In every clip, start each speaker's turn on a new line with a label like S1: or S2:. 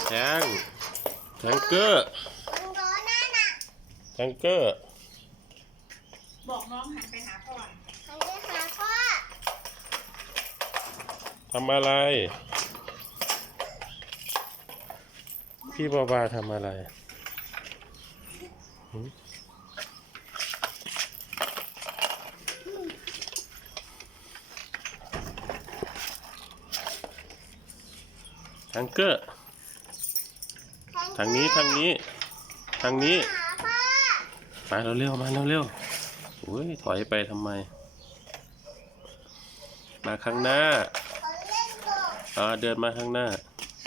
S1: แทงแทงเกอร์แทงเกอร์
S2: บอกน้องหันไปหาพ่อ
S3: หันไปหาพ่อ
S1: ทำอะไรพี่บาบาทำอะไรแทงเกอร์ทางนี้ทางนี้ทางนี้มาเร็วๆมาเร็วๆอุ้ยถอยไปทำไมมาข้างหน้าเดินมาข้างหน้า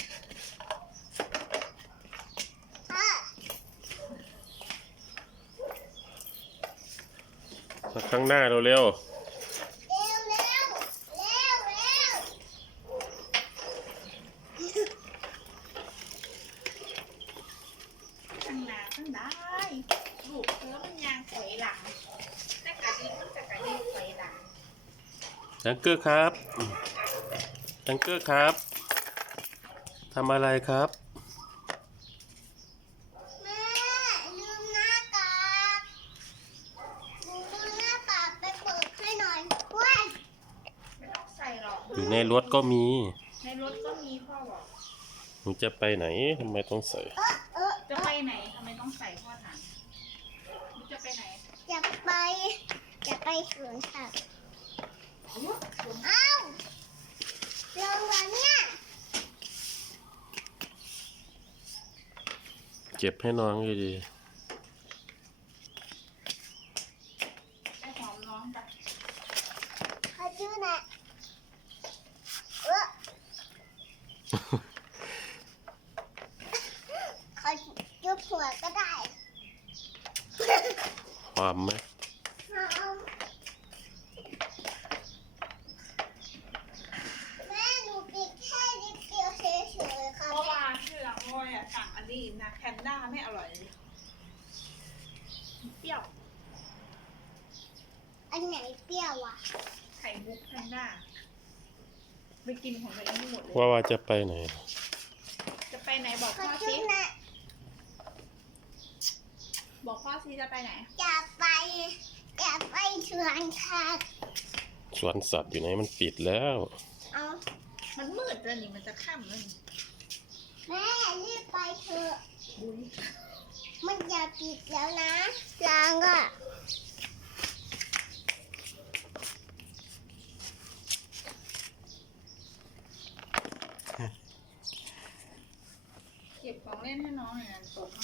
S1: มาข้างหน้าเร็ว
S2: ตั้งหนาตั้งได้ลูกเธอมันยางถอยหลังแต่กระดิ่งมันจะกระดิ่งถอยหลัง
S1: แทงเกอร์ครับแทงเกอร์ครับทำอะไรครับ
S3: แม่ลืมหน้ากากหนูลืมหน้ากากไปเปิดให้หน่อยเว้ย
S2: ไม่ต้องใส่หรอก
S1: อยู่ในรถก็มี
S2: ในรถก็มีพ่อบอก
S1: หนูจะไปไหนทำไมต้องใส่
S2: จะไปไหนทำไมต้องใส่พ่อถามจะไปไหน
S3: จะไปสวนสัตว์อ้าวลงวันเนี้ย
S1: เก็บให้น้องดี
S2: ไปหอมน้องจ้ะ
S3: เขาชื่อน่ะเขาจุ๊บหัวก็ได้
S1: หอมไหม
S3: แม่หนูปิดแค่นิดเดียวเฉยๆค่ะ
S2: เพราะว่าที่หลังงอยสั่งอันนี้นะแพนด้าไม่อร่อยเลยเปรี้ยว
S3: อันไหนเปรี้ยวอ่ะ
S2: ไข่มุกแพนด้าไปกินของตัวเองให้หมดเลย
S1: ว่าจะไปไหน
S2: จะไปไหนบอกพ่อสิบอกพ่อสิจะไปไหน
S3: จะไปสวนสัตว์
S1: สวนสัตว์อยู่ไหนมันปิดแล้ว
S2: มันมืดแล้วนี่มันจะค่ำแล้วนี่
S3: แม่รีบไปเถอะมันจะปิดแล้วนะล้างอ่ะ
S2: เก็บของเล่นให้น้องหน่อยนะตก